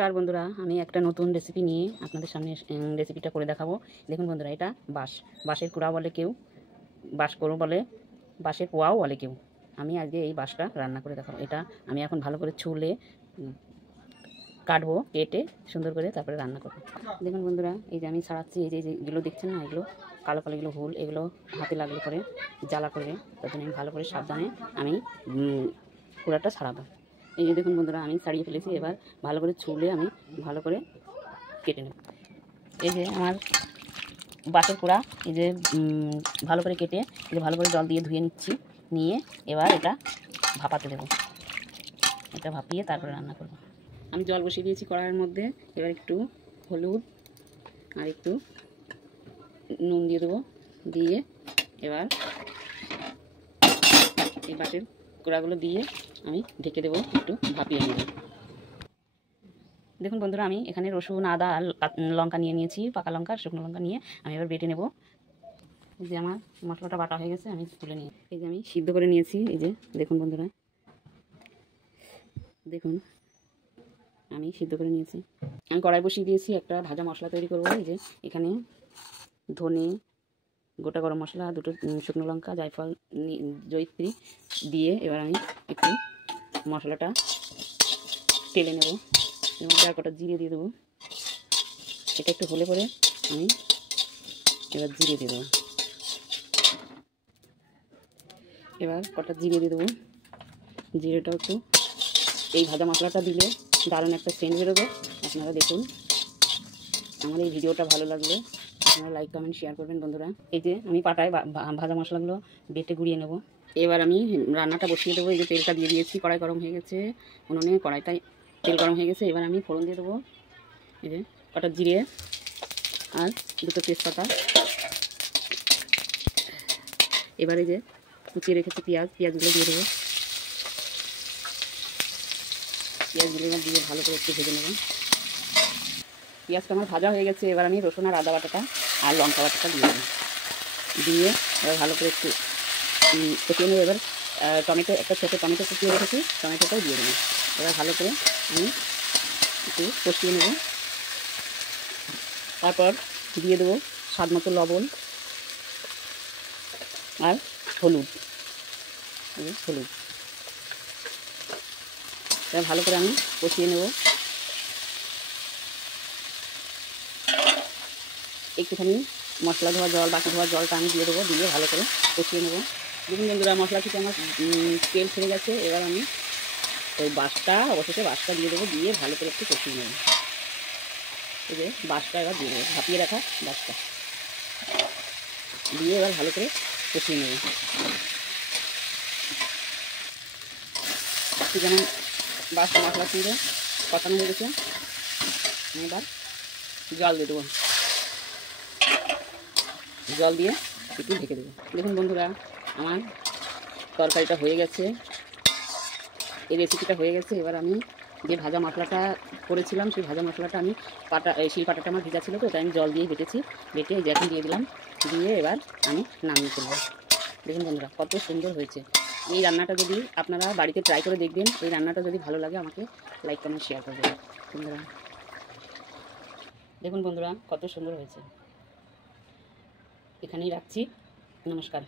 নমস্কার বন্ধুরা, আমি একটা নতুন রেসিপি নিয়ে আপনাদের সামনে রেসিপিটা করে দেখাবো। দেখুন বন্ধুরা, এটা বাঁশের কুড়া বলে কেউ, বাঁশ করো বলে, বাঁশের পোয়াও বলে কেউ। আমি আজকে এই বাঁশটা রান্না করে দেখাবো। এটা আমি এখন ভালো করে ছুলে কাটবো, কেটে সুন্দর করে তারপরে রান্না করবো। দেখুন বন্ধুরা, এই যে আমি ছাড়াচ্ছি, এই যে যেগুলো দেখছেন না, এগুলো কালো কালো এগুলো হুল, এগুলো হাতে লাগলে পরে জ্বালা করবে, তার জন্য আমি ভালো করে সাবধানে আমি কুড়াটা ছাড়াবো। এই যে দেখুন বন্ধুরা, আমি ছাড়িয়ে ফেলেছি। এবার ভালো করে ছুলে আমি ভালো করে কেটে নেব। এই যে আমার বাঁশের কুড়া, এই যে ভালো করে কেটে এই যে ভালো করে জল দিয়ে ধুয়ে নিচ্ছি। নিয়ে এবার এটা ভাপাতে দেবো। এটা ভাপিয়ে তারপরে রান্না করব। আমি জল বসিয়ে দিয়েছি কড়াইয়ের মধ্যে। এবার একটু হলুদ আর একটু নুন দিয়ে দেবো। দিয়ে এবার এই বাঁশের কুড়াগুলো দিয়ে আমি ঢেকে দেবো, একটু ভাপিয়ে নেব। দেখুন বন্ধুরা, আমি এখানে রসুন, আদা আর লঙ্কা নিয়ে নিয়েছি, পাকা লঙ্কা, শুকনো লঙ্কা নিয়ে আমি এবার বেটে নেব। এই যে আমার মশলাটা বাটা হয়ে গেছে, আমি তুলে নিয়ে এই যে আমি সিদ্ধ করে নিয়েছি। এই যে দেখুন বন্ধুরা, দেখুন আমি সিদ্ধ করে নিয়েছি। আমি কড়াই বসিয়ে দিয়েছি, একটা ভাজা মশলা তৈরি করব। এই যে এখানে ধনে, গোটা গরম মশলা, দুটো শুকনো লঙ্কা, জায়ফল, জয়িত্রী দিয়ে এবার আমি একটু মশলাটা তেলে নেব। এর মধ্যে আর কটা জিরে দিয়ে দেবো। এটা একটু হলে পরে আমি এবার জিরে দিয়ে দেবো। এবার কটা জিরে দিয়ে দেবো। জিরেটাও একটু, এই ভাজা মশলাটা দিলে দারুণ একটা সেন্ট বেরোবে। আপনারা দেখুন, আমার এই ভিডিওটা ভালো লাগলে আপনারা লাইক, কমেন্ট, শেয়ার করবেন বন্ধুরা। এই যে আমি পাটায় ভাজা মশলাগুলো বেটে গুঁড়িয়ে নেব। এবার আমি রান্নাটা বসিয়ে দেবো। এই যে তেলটা দিয়ে দিয়েছি, কড়াই গরম হয়ে গেছে, উনুনে কড়াইটাই তেল গরম হয়ে গেছে। এবার আমি ফোড়ন দিয়ে দেবো। এই যে কটা জিরে আর দুটো তেজপাতা। এবার এই যে কুচিয়ে রেখেছি পেঁয়াজগুলো দিয়ে দেবো। পেঁয়াজগুলো এবার দিয়ে ভালো করে একটু ভেজে নেব। পেঁয়াজটা আমার ভাজা হয়ে গেছে। এবার আমি রসুন আর আদা বাটাটা আর লঙ্কা বাটাটা দিয়ে দেবো। দিয়ে এবার ভালো করে একটু কষিয়ে নেবো। এবার টমেটো, একটা ছোটো টমেটো কুচিয়ে রেখেছি, টমেটোটাও দিয়ে দেবো। এবার ভালো করে আমি একটু কষিয়ে নেব। তারপর দিয়ে দেবো স্বাদ মতো লবণ আর হলুদ। হলুদ এবার ভালো করে আমি কষিয়ে নেব। একটুখানি মশলা ধোয়া জল, বাকি ধোয়া জলটা আমি দিয়ে দেবো। দিয়ে ভালো করে কষিয়ে নেব। দেখুন বন্ধুরা, মশলা থেকে আমার তেল ছেড়ে গেছে। এবার আমি ওই বাঁশটা, অবশেষে বাঁশটা দিয়ে দেবো। দিয়ে ভালো করে একটু কষিয়ে নেব। এই যে বাঁশটা এবার দিয়ে দেবো, ভাপিয়ে রাখা বাঁশটা দিয়ে এবার ভালো করে কষিয়ে নেব। যেমন বাঁশটা মশলার সঙ্গে কষানো হয়ে গেছে, আমি এবার জল দিয়ে দেবো। জল দিয়ে একটু ঢেকে দেবো। দেখুন বন্ধুরা, আমার তরকারিটা হয়ে গেছে, এই রেসিপিটা হয়ে গেছে। এবার আমি যে ভাজা মশলাটা করেছিলাম, সেই ভাজা মশলাটা আমি সেই পাটাটা আমার ভিজা ছিল, তো ওটা আমি জল দিয়ে বেটেছি। বেটে এই যে এখন দিয়ে দিলাম। দিয়ে এবার আমি নামিয়ে ফেলবো। দেখুন বন্ধুরা, কত সুন্দর হয়েছে। এই রান্নাটা যদি আপনারা বাড়িতে ট্রাই করে দেখবেন, এই রান্নাটা যদি ভালো লাগে আমাকে লাইক, কমেন্ট, শেয়ার করবেন বন্ধুরা। দেখুন বন্ধুরা, কত সুন্দর হয়েছে। এখানেই রাখছি। নমস্কার।